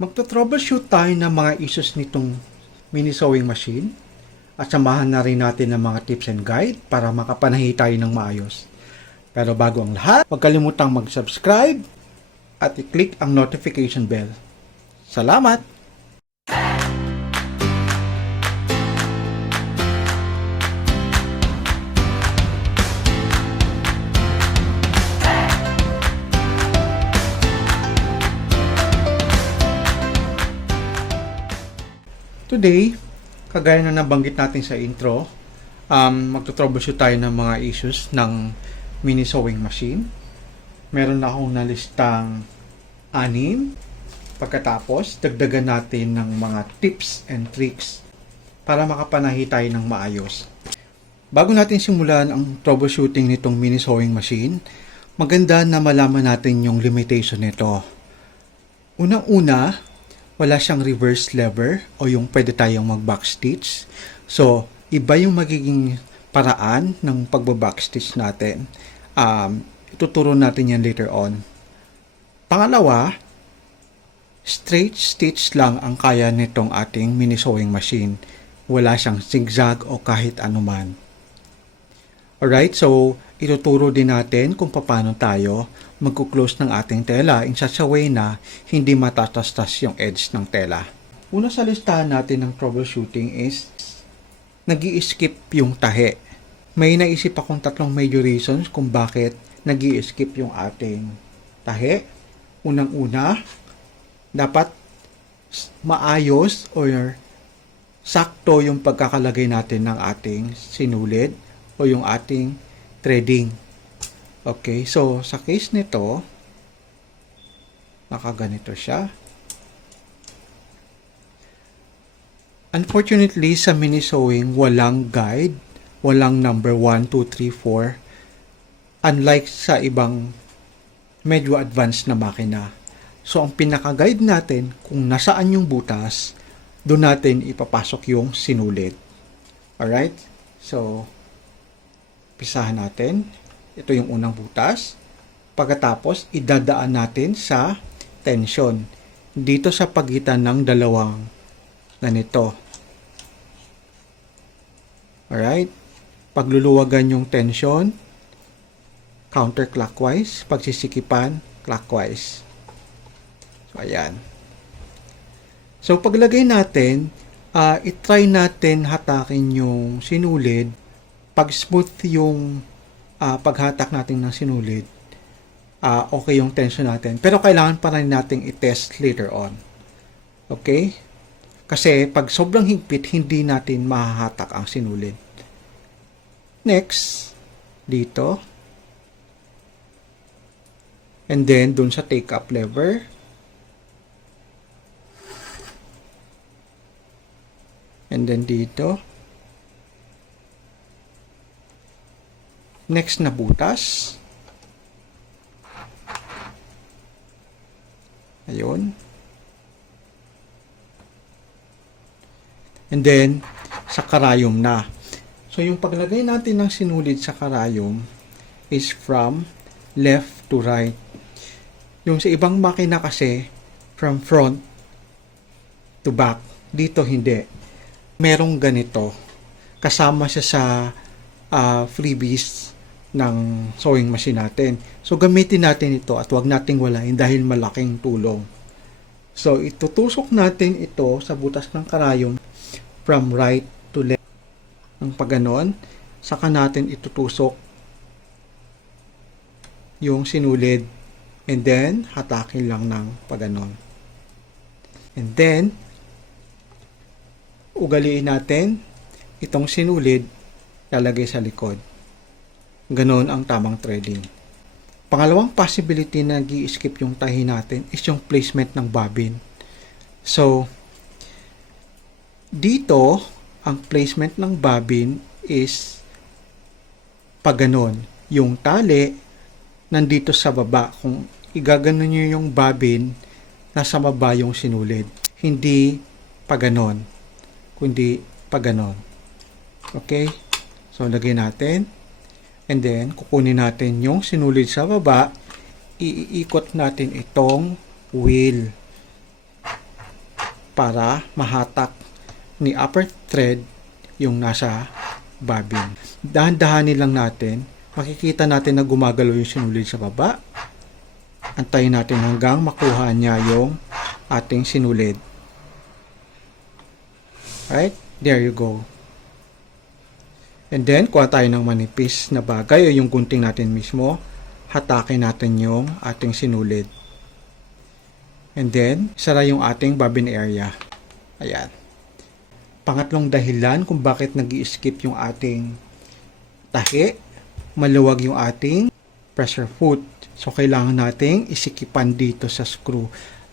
Magto-troubleshoot tayo ng mga issues nitong mini sewing machine at samahan na rin natin ng mga tips and guide para makapanahi tayo ng maayos. Pero bago ang lahat, huwag kalimutang mag-subscribe at i-click ang notification bell. Salamat! Today, kagaya na nabanggit natin sa intro, magto-troubleshoot tayo ng mga issues ng mini sewing machine. Meron na akong nalistang 6. Pagkatapos, dagdagan natin ng mga tips and tricks para makapanahi tayo ng maayos. Bago natin simulan ang troubleshooting nitong mini sewing machine, maganda na malaman natin yung limitation nito. Unang-una, wala siyang reverse lever o yung pwede tayong mag-backstitch. So, iba yung magiging paraan ng pagbabackstitch natin. Ituturo natin yan later on. Pangalawa, straight stitch lang ang kaya nitong ating mini sewing machine. Wala siyang zigzag o kahit anuman. Alright, so ituturo din natin kung paano tayo magkuklose ng ating tela in such a way na hindi matatastas yung edge ng tela. Una sa listahan natin ng troubleshooting is nag-i-skip yung tahe. May naisip akong 3 major reasons kung bakit nag-i-skip yung ating tahe. Unang-una, dapat maayos or sakto yung pagkakalagay natin ng ating sinulid o yung ating threading. Okay, so sa case nito, nakaganito siya. Unfortunately, sa mini sewing, walang guide, walang number 1, 2, 3, 4. Unlike sa ibang medyo advanced na makina. So, ang pinaka-guide natin, kung nasaan yung butas, doon natin ipapasok yung sinulid. Alright? So, pisahan natin. Ito yung unang butas. Pagkatapos, idadaan natin sa tension. Dito sa pagitan ng dalawang ganito. Alright? Pagluluwagan yung tension, counterclockwise. Pagsisikipan, clockwise. So, ayan. So, paglagay natin, itry natin hatakin yung sinulid. Pag smooth yung paghatak natin ng sinulid, okay yung tension natin. Pero kailangan pa rin natin i-test later on. Okay? Kasi pag sobrang higpit, hindi natin mahahatak ang sinulid. Next, dito. And then, dun sa take-up lever. And then dito. Next na butas. Ayun. And then, sa karayom na. So, yung paglagay natin ng sinulid sa karayom is from left to right. Yung sa ibang makina kasi, from front to back. Dito hindi. Merong ganito. Kasama siya sa freebies ng sewing machine natin. So, gamitin natin ito at huwag nating walain dahil malaking tulong. So, itutusok natin ito sa butas ng karayom from right to left. Ang pagganon, saka natin itutusok yung sinulid and then hatakin lang ng pagganon. And then, ugaliin natin itong sinulid lalagay sa likod. Ganon ang tamang threading. Pangalawang possibility na nag-i-skip yung tahi natin is yung placement ng bobbin. So, dito, ang placement ng bobbin is pag ganon. Yung tali, nandito sa baba. Kung igaganon nyo yung bobbin, nasa baba yung sinulid. Hindi pag ganon, kundi pag ganon. Okay? So, lagay natin. And then, kukunin natin yung sinulid sa baba. Iikot natin itong wheel. para mahatak ni upper thread yung nasa bobbin. Dahan-dahanin lang natin. Makikita natin na gumagalaw yung sinulid sa baba. Antayin natin hanggang makuha niya yung ating sinulid. Right? There you go. And then, kuha tayo ng manipis na bagay o yung gunting natin mismo. Hatakin natin yung ating sinulid. And then, sara yung ating bobbin area. Ayan. Pangatlong dahilan kung bakit nag-i-skip yung ating tahi, maluwag yung ating pressure foot. So, kailangan nating isikipan dito sa screw.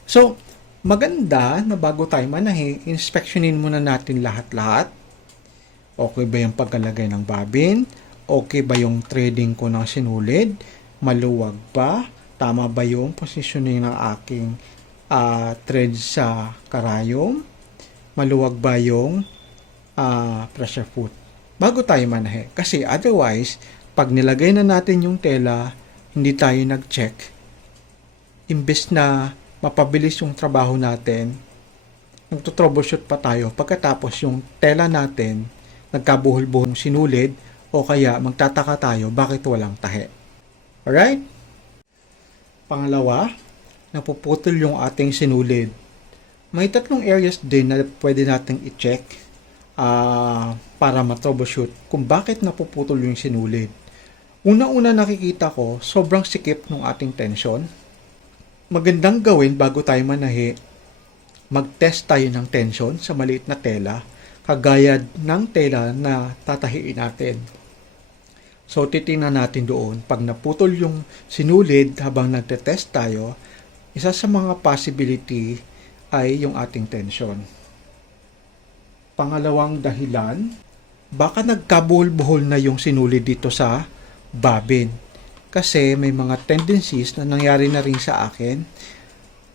So, maganda na bago tayo manahi, inspeksyonin muna natin lahat-lahat. Okay ba yung pagkalagay ng bobbin? Okay ba yung threading ko ng sinulid? Maluwag ba? Tama ba yung positioning ng aking thread sa karayom? Maluwag ba yung pressure foot bago tayo manahe? Kasi otherwise, pag nilagay na natin yung tela, hindi tayo nag-check, imbes na mapabilis yung trabaho natin, nagto-troubleshoot pa tayo pagkatapos yung tela natin nagkabuhol-buhol sinulid o kaya magtataka tayo bakit walang tahi. Alright? Pangalawa, napuputol yung ating sinulid. May tatlong areas din na pwede nating i-check para ma-troubleshoot kung bakit napuputol yung sinulid. Una-una nakikita ko, sobrang sikip ng ating tension. Magandang gawin bago tayo manahi, mag-test tayo ng tension sa maliit na tela, kagaya ng tela na tatahiin natin. So, titingnan natin doon, pag naputol yung sinulid habang nagte-test tayo, isa sa mga possibility ay yung ating tension. Pangalawang dahilan, baka nagkabuhol-buhol na yung sinulid dito sa bobbin. Kasi may mga tendencies na nangyari na rin sa akin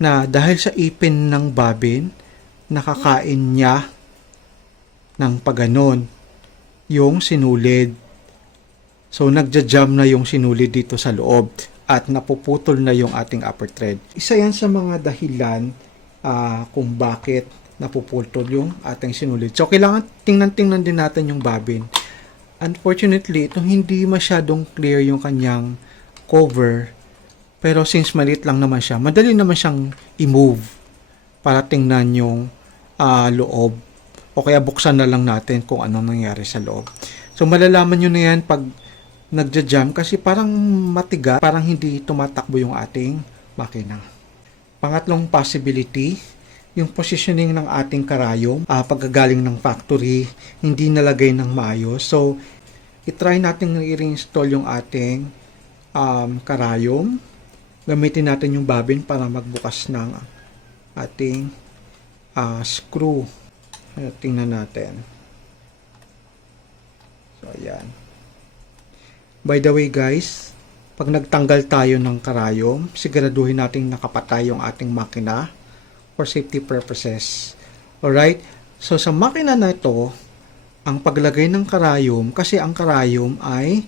na dahil sa ipin ng bobbin, nakakain niya ng paganon yung sinulid. So, nagja-jam na yung sinulid dito sa loob at napuputol na yung ating upper thread. Isa yan sa mga dahilan kung bakit napuputol yung ating sinulid. So, kailangan tingnan-tingnan din natin yung bobbin. Unfortunately, ito hindi masyadong clear yung kanyang cover. Pero since maliit lang naman siya, madali naman siyang i-move para tingnan yung loob. O kaya buksan na lang natin kung anong nangyari sa loob. So, malalaman nyo na yan pag nagja-jam kasi parang matiga, parang hindi tumatakbo yung ating makina. Pangatlong possibility, yung positioning ng ating karayom, pagkagaling ng factory, hindi nalagay ng maayos. So, itry natin i-reinstall yung ating karayom. Gamitin natin yung bobbin para magbukas ng ating screw. Tingnan natin. So, ayan. By the way guys, pag nagtanggal tayo ng karayom, siguraduhin natin nakapatay yung ating makina for safety purposes. Alright? So, sa makina na ito, ang paglagay ng karayom, kasi ang karayom ay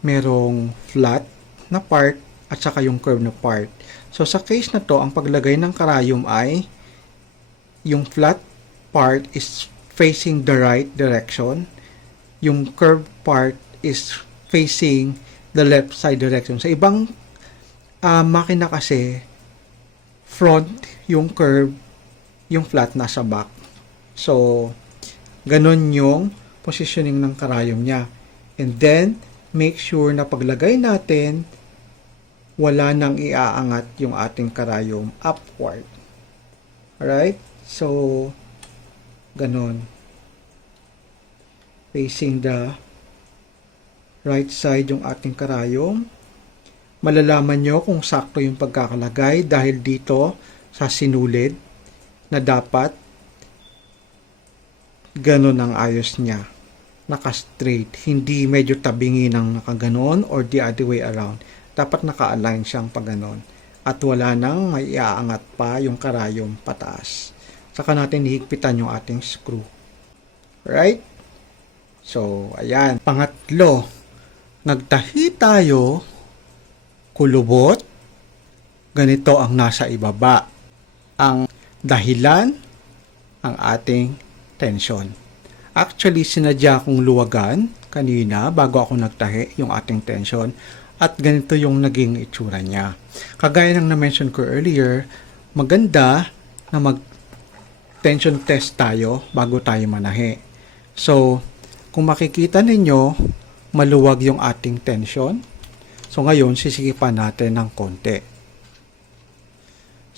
merong flat na part at saka yung curve na part. So, sa case na to, ang paglagay ng karayom ay yung flat part is facing the right direction. Yung curve part is facing the left side direction. Sa ibang makina kasi, front yung curve, yung flat nasa back. So, ganun yung positioning ng karayom niya. And then, make sure na paglagay natin, wala nang iaangat yung ating karayom upward. Alright? So, ganun. Facing the right side yung ating karayom. Malalaman nyo kung sakto yung pagkakalagay dahil dito sa sinulid na dapat ganun ang ayos niya. Naka-straight. Hindi medyo tabingi ng nakaganon or the other way around. Dapat naka-align siyang paganon. At wala nang may iaangat pa yung karayom pataas. Saka natin hihigpitan yung ating screw. Right? So, ayan. Pangatlo, nagtahi tayo, kulubot, ganito ang nasa ibaba. Ang dahilan ang ating tension. Actually, sinadya kong luwagan kanina bago ako nagtahi yung ating tension at ganito yung naging itsura niya. Kagaya ng na-mention ko earlier, maganda na mag-tension test tayo bago tayo manahi. So, kung makikita ninyo, maluwag yung ating tension. So, ngayon, sisikipan natin ng konti.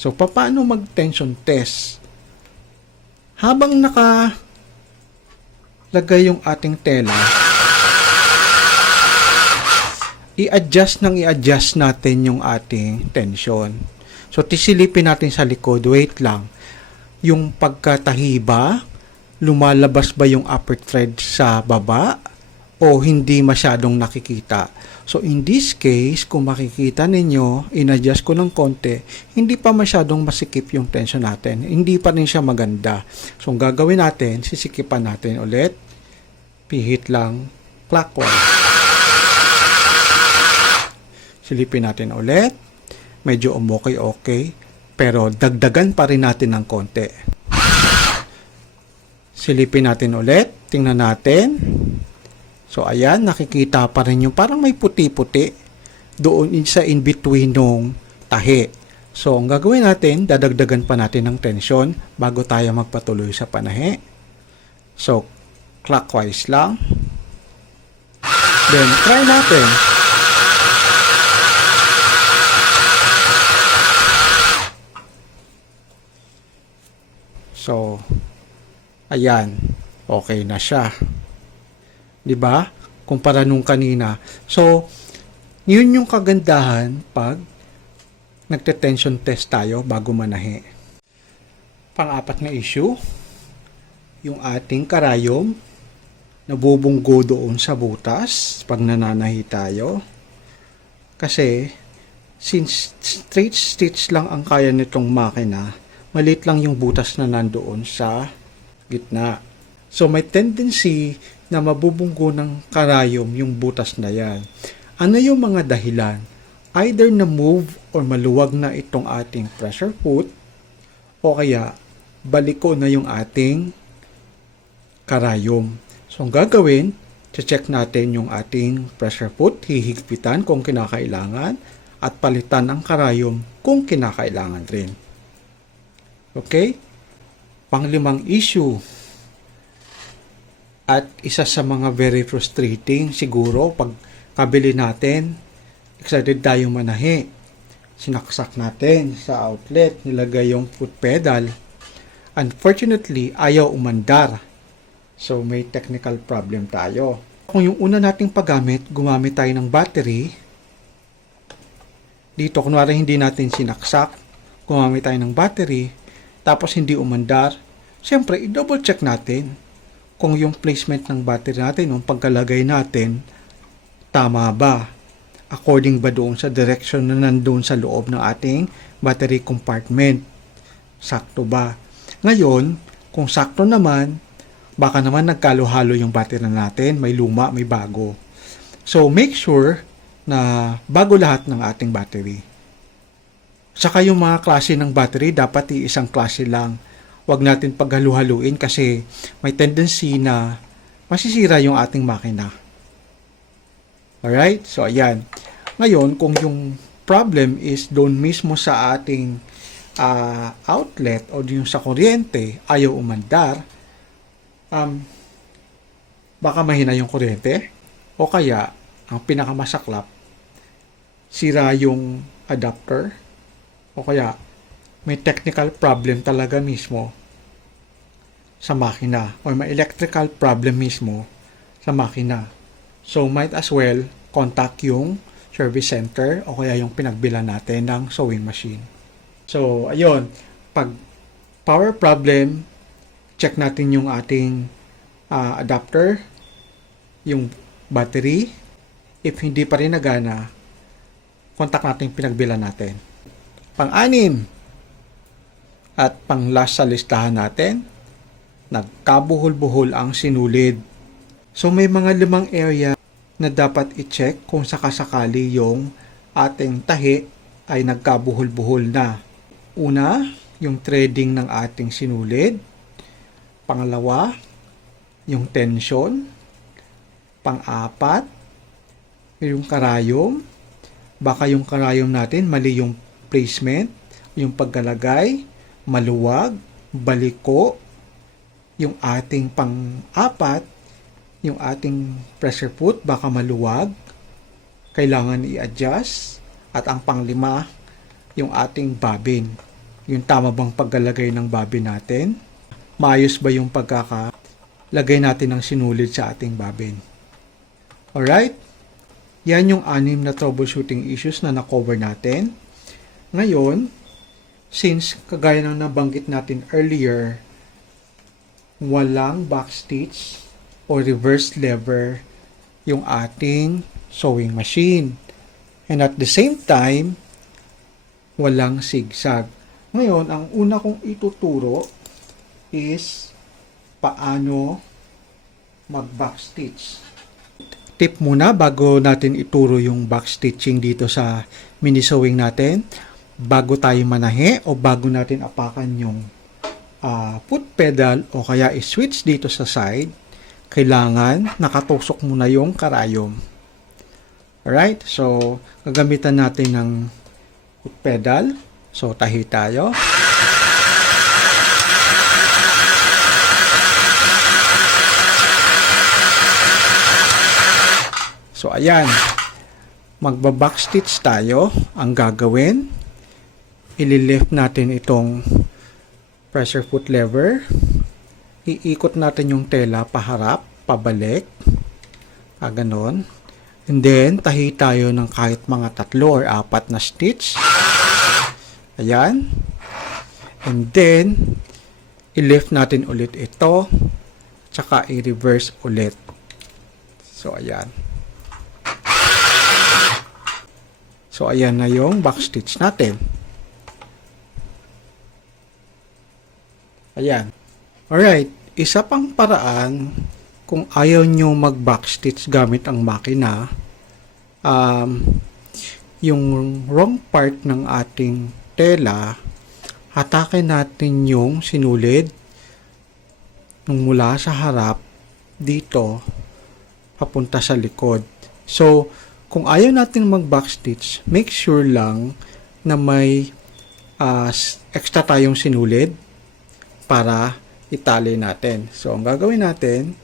So, paano mag-tension test? Habang nakalagay yung ating tela, i-adjust natin yung ating tension. So, tisilipin natin sa likod. Wait lang. Yung pagkatahi ba, lumalabas ba yung upper thread sa baba o hindi masyadong nakikita? So, in this case, kung makikita ninyo, in-adjust ko ng konti, hindi pa masyadong masikip yung tension natin. Hindi pa rin siya maganda. So, ang gagawin natin, sisikipan natin ulit. Pihit lang clockwise. Silipin natin ulit. Medyo umokay-okay. Pero dagdagan pa rin natin ng konti. Silipin natin ulit. Tingnan natin. So, ayan, nakikita pa rin yung parang may puti-puti doon sa in-between nung tahi. So, ang gagawin natin, dadagdagan pa natin ng tension bago tayo magpatuloy sa panahi. So, clockwise lang. Then, try natin. So, ayan, okay na siya. 'Di ba? Kumpara nung kanina. So, yun yung kagandahan pag nagte-tension test tayo bago manahi. Pang-apat na issue, yung ating karayom nabubunggo doon sa butas pag nananahi tayo. Kasi, since straight stitch lang ang kaya nitong makina, maliit lang yung butas na nandoon sa gitna. So, may tendency na mabubunggo ng karayom yung butas na yan. Ano yung mga dahilan? Either na-move or maluwag na itong ating pressure foot o kaya baliko na yung ating karayom. So, ang gagawin, check natin yung ating pressure foot, hihigpitan kung kinakailangan at palitan ang karayom kung kinakailangan rin. Okay? Panglimang issue, at isa sa mga very frustrating siguro pag kabili natin, excited tayo manahi, sinaksak natin sa outlet, nilagay yung foot pedal, unfortunately ayaw umandar. So may technical problem tayo. Kung yung una nating paggamit, gumamit tayo ng battery, dito kunwari hindi natin sinaksak, gumamit tayo ng battery, tapos hindi umandar, siyempre i-double check natin kung yung placement ng battery natin, yung pagkalagay natin, tama ba? According ba doon sa direction na nandun sa loob ng ating battery compartment? Sakto ba? Ngayon, kung sakto naman, baka naman nagkalo-halo yung battery natin, may luma, may bago. So, make sure na bago lahat ng ating battery. Saka yung mga klase ng battery, dapat iisang klase lang. Huwag natin paghalu-haluin kasi may tendency na masisira yung ating makina. Alright? So, ayan. Ngayon, kung yung problem is doon mismo sa ating outlet o yung sa kuryente, ayaw umandar, baka mahina yung kuryente o kaya, ang pinakamasaklap, sira yung adapter o kaya may technical problem talaga mismo sa makina or may electrical problem mismo sa makina. So, might as well contact yung service center o kaya yung pinagbilan natin ng sewing machine. So, ayun. Pag power problem, check natin yung ating adapter, yung battery. If hindi pa rin nagana, contact natin yung pinagbilan natin. Pang-anim at pang-last sa listahan natin, nagkabuhol-buhol ang sinulid. So may mga 5 area na dapat i-check kung sakasakali yung ating tahi ay nagkabuhol-buhol na. Una, yung threading ng ating sinulid. Pangalawa, yung tension. Pang-apat, yung karayom. Baka yung karayom natin, mali yung placement, yung pagkalagay, maluwag, baliko. Yung ating pang-apat, yung ating pressure foot, baka maluwag, kailangan i-adjust. At ang pang-lima, yung ating bobbin. Yung tama bang pagkalagay ng bobbin natin? Maayos ba yung pagkakalagay natin ng sinulid sa ating bobbin? Alright? Yan yung 6 na troubleshooting issues na na-cover natin. Ngayon, since kagaya ng nabanggit natin earlier, walang backstitch o reverse lever yung ating sewing machine. And at the same time, walang zigzag. Ngayon, ang una kong ituturo is paano mag-backstitch. Tip muna bago natin ituro yung backstitching dito sa mini sewing natin. Bago tayo manahe o bago natin apakan yung foot pedal o kaya i-switch dito sa side, kailangan nakatusok muna yung karayom. Alright? So, gagamitan natin ng foot pedal. So, tahi tayo. So, ayan. Magba-backstitch tayo. Ang gagawin, ililift natin itong pressure foot lever. Iikot natin yung tela paharap, pabalik. Ganon. And then, tahi tayo ng kahit mga 3 or 4 na stitch. Ayan. And then, i-lift natin ulit ito. Tsaka i-reverse ulit. So, ayan. So, ayan na yung backstitch natin. Ayan. Alright. Isa pang paraan, kung ayaw nyo mag-backstitch gamit ang makina, yung wrong part ng ating tela, hatakin natin yung sinulid nung mula sa harap dito papunta sa likod. So, kung ayaw natin mag-backstitch, make sure lang na may extra tayong sinulid para itali natin. So, ang gagawin natin,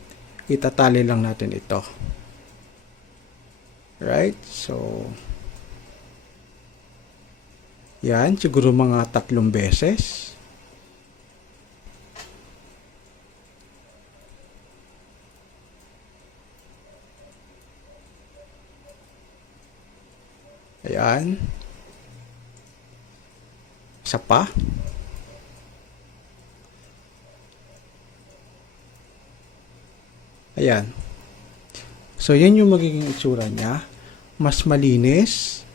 itatali lang natin ito. Right? So, yan, siguro mga 3 beses. Ayan. Isa pa. Ayan. So, yan yung magiging itsura niya. Mas malinis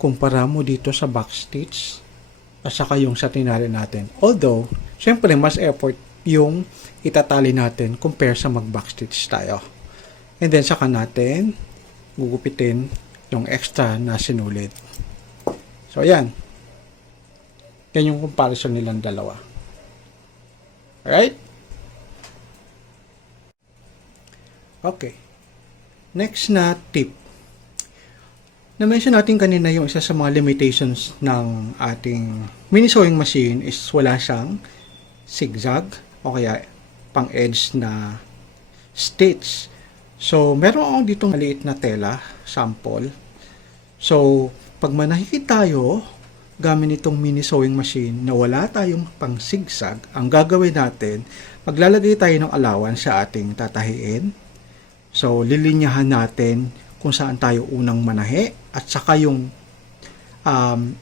kumpara mo dito sa backstitch at saka yung sa tinali natin. Although, syempre, mas effort yung itatali natin compare sa mag-backstitch tayo. And then, saka natin gugupitin yung extra na sinulid. So, ayan. Yan yung comparison nilang dalawa. Alright? Okay. Next na tip. Na-mention natin kanina yung isa sa mga limitations ng ating mini sewing machine is wala siyang zigzag o kaya pang-edge na stitch. So, meron akong ditong maliit na tela, sample. So, pag manahikit tayo, gamit itong mini sewing machine na wala tayong pang zigzag, ang gagawin natin, maglalagay tayo ng allowance sa ating tatahiin. So, lilinyahan natin kung saan tayo unang manahi at saka yung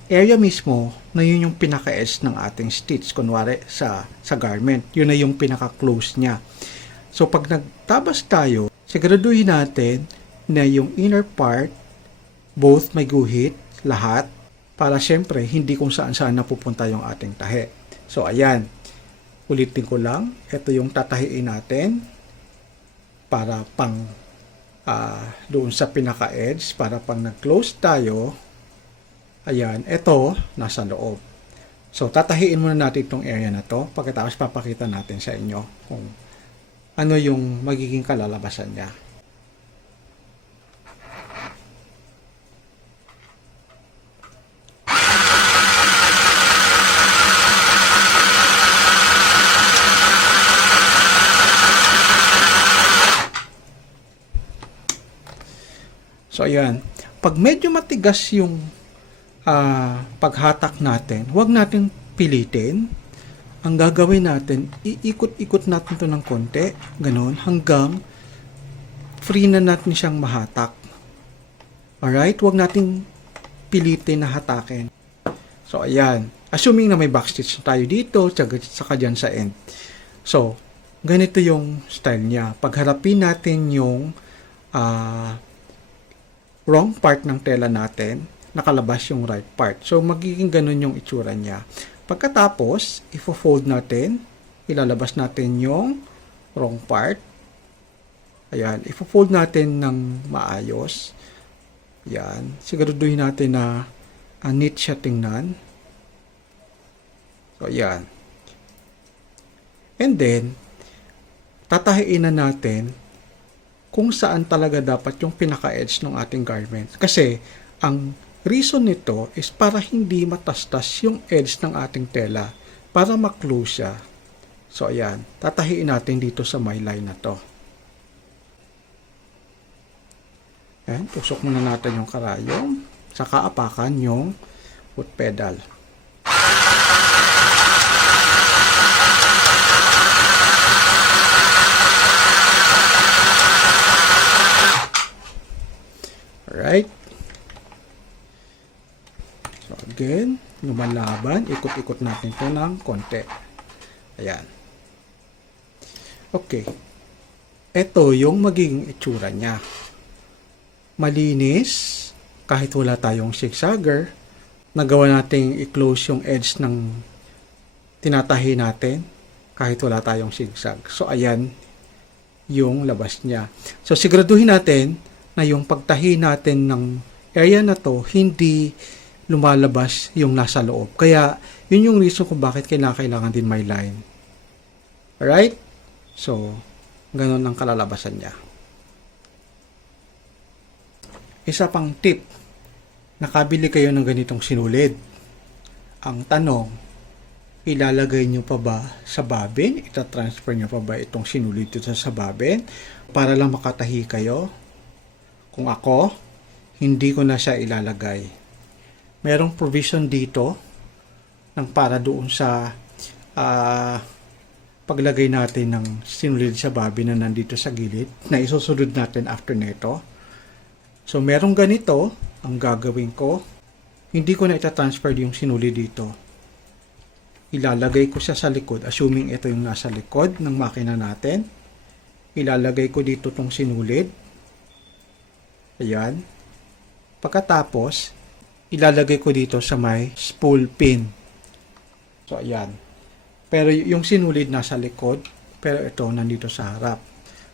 area mismo na yun yung pinaka-edge ng ating stitch. Kunwari sa garment, yun na yung pinaka-close niya. So, pag nagtabas tayo, siguraduhin natin na yung inner part, both may guhit, lahat, para syempre, hindi kung saan-saan napupunta yung ating tahi. So, ayan. Ulitin ko lang. Ito yung tatahiin natin para pang doon sa pinaka-edge, para pang nag-close tayo. Ayan. Ito, nasa loob. So, tatahiin muna natin itong area na to. Pagkatapos papakita natin sa inyo kung ano yung magiging kalalabasan niya. So, ayan. Pag medyo matigas yung paghatak natin, huwag natin pilitin. Ang gagawin natin, iikot-ikot natin to ng konti, ganun, hanggang free na natin siyang mahatak. Alright? Huwag natin pilitin na hatakin. So, ayan. Assuming na may backstitch tayo dito, saka dyan sa end. So, ganito yung style niya. Pagharapin natin yung wrong part ng tela natin, nakalabas yung right part. So, magiging ganun yung itsura niya. Pagkatapos, ifo-fold natin, ilalabas natin yung wrong part. Ayan, ifo-fold natin ng maayos. Ayan, siguraduhin natin na neat siya tingnan. So, ayan. And then, tatahiin na natin kung saan talaga dapat yung pinaka-edge ng ating garment. Kasi, ang reason nito is para hindi matastas yung edge ng ating tela. Para ma-close siya. So, ayan. Tatahiin natin dito sa may line na to. Ayan. Tusok muna natin yung karayom. Saka apakan yung foot pedal. Alright. So again, lumalaban. Ikot-ikot natin ito ng konti. Ayan. Okay. Ito yung magiging itsura niya. Malinis. Kahit wala tayong zigzagger. Nagawa natin i-close yung edge ng tinatahi natin. Kahit wala tayong zigzag. So ayan yung labas niya. So siguraduhin natin na yung pagtahi natin ng area na to, hindi lumalabas yung nasa loob. Kaya, yun yung reason kung bakit kailangan din may line. Alright? So, ganun ang kalalabasan niya. Isa pang tip, nakabili kayo ng ganitong sinulid. Ang tanong, ilalagay nyo pa ba sa babin? Ita-transfer nyo pa ba itong sinulid dito sa babin? Para lang makatahi kayo? Kung ako, hindi ko na siya ilalagay. Merong provision dito ng para doon sa paglagay natin ng sinulid sa babin na nandito sa gilid na isusunod natin after nito. So, merong ganito ang gagawin ko. Hindi ko na ita-transfer yung sinulid dito. Ilalagay ko siya sa likod, assuming ito yung nasa likod ng makina natin. Ilalagay ko dito tong sinulid. Ayan. Pagkatapos, ilalagay ko dito sa may spool pin. So, ayan. Pero yung sinulid nasa likod, pero ito nandito sa harap.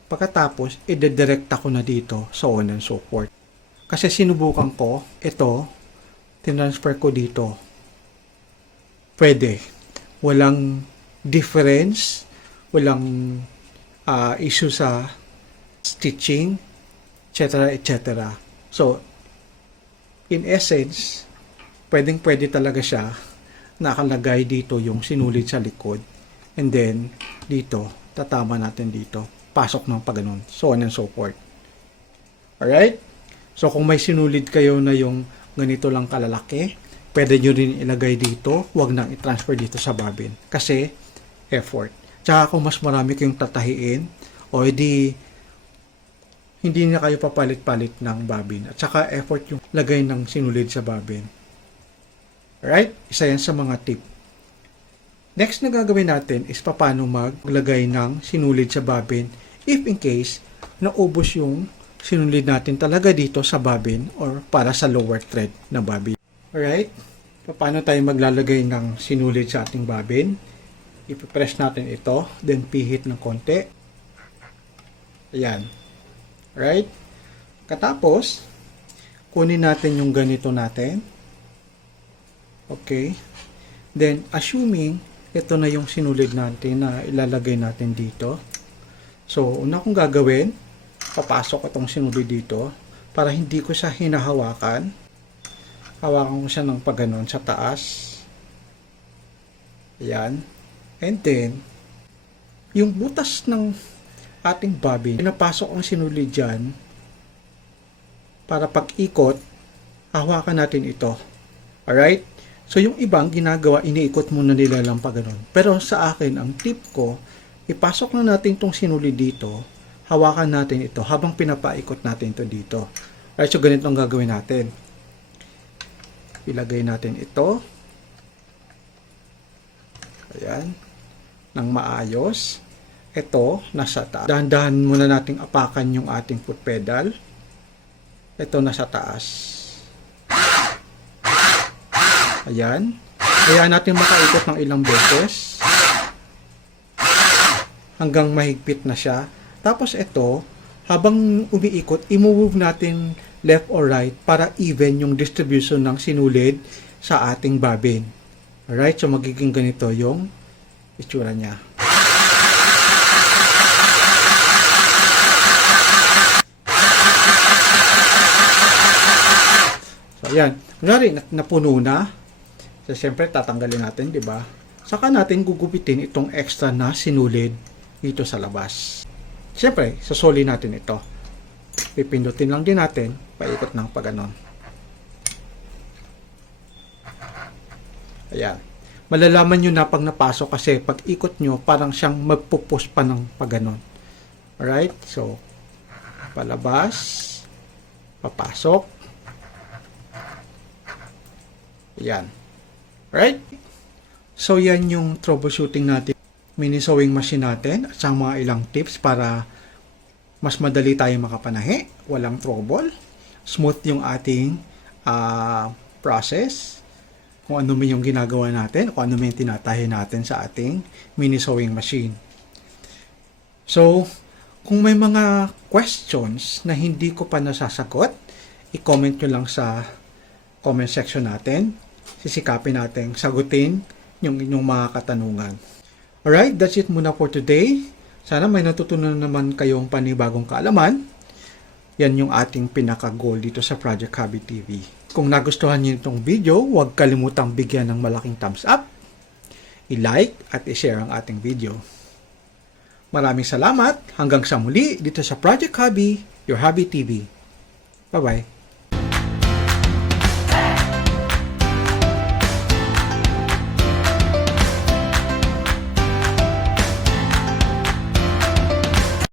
Pagkatapos, i-direct ko na dito so on and so forth. Kasi sinubukan ko, ito, tinransfer ko dito. Pwede. Walang difference, walang issue sa stitching, etc. etc. So, in essence, pwedeng-pwede talaga siya nakalagay dito yung sinulid sa likod. And then, dito, tatama natin dito. Pasok ng pagganon. So on and so forth. Alright? So, kung may sinulid kayo na yung ganito lang kalalaki, pwede nyo rin ilagay dito. Huwag nang i-transfer dito sa babin. Kasi, effort. Tsaka kung mas marami kayong tatahiin, o hindi na kayo papalit-palit ng babin. At saka effort yung lagay ng sinulid sa babin. Alright? Isa yan sa mga tip. Next na gagawin natin is paano maglagay ng sinulid sa babin if in case naubos yung sinulid natin talaga dito sa babin or para sa lower thread na babin. Alright? Paano tayo maglalagay ng sinulid sa ating babin? Ipipress natin ito, then pihit ng konti. Ayan. Right? Katapos, kunin natin yung ganito natin. Okay. Then, assuming ito na yung sinulid natin na ilalagay natin dito. So, una kong gagawin, papasok itong sinulid dito para hindi ko siya hinahawakan. Hawakan ko siya ng pagganon sa taas. Ayan. And then, yung butas ng ating bobbin, pinapasok ang sinulid dyan para pag-ikot, hawakan natin ito. Alright? So, yung ibang ginagawa, iniikot muna nila lang pa ganun. Pero sa akin, ang tip ko, ipasok na natin itong sinulid dito, hawakan natin ito habang pinapaikot natin ito dito. Alright, so ganito ang gagawin natin. Ilagay natin ito. Ayan. Nang maayos. Ito, nasa taas. Dahan-dahan muna nating apakan yung ating foot pedal. Ito nasa taas. Ayan. Kaya natin makaikot ng ilang beses. Hanggang mahigpit na siya. Tapos ito, habang umiikot, i-move natin left or right para even yung distribution ng sinulid sa ating bobbin. Alright, so magiging ganito yung itsura niya. So, ayan. Kunwari, napuno na. So, siyempre, tatanggalin natin, di ba? Saka natin gugupitin itong extra na sinulid dito sa labas. Siyempre, sasoli natin ito. Pipindutin lang din natin, paikot ng paganon. Ayan. Malalaman nyo na pag napasok kasi pag ikot nyo, parang siyang magpupus pa ng paganon. Alright? So, palabas, papasok. Ayan. Alright? So, yan yung troubleshooting natin. Mini sewing machine natin at sa mga ilang tips para mas madali tayo makapanahi, walang trouble, smooth yung ating process, kung ano man yung ginagawa natin, kung ano man yung tinatahi natin sa ating mini sewing machine. So, kung may mga questions na hindi ko pa nasasagot, i-comment nyo lang sa comment section natin. Sisikapin natin sagutin yung inyong mga katanungan. Alright, that's it muna for today. Sana may natutunan naman kayong panibagong kaalaman. Yan yung ating pinaka-goal dito sa Project Hobby TV. Kung nagustuhan niyo itong video, huwag kalimutang bigyan ng malaking thumbs up, i-like at i-share ang ating video. Maraming salamat. Hanggang sa muli dito sa Project Hobby, your Hobby TV. Bye-bye.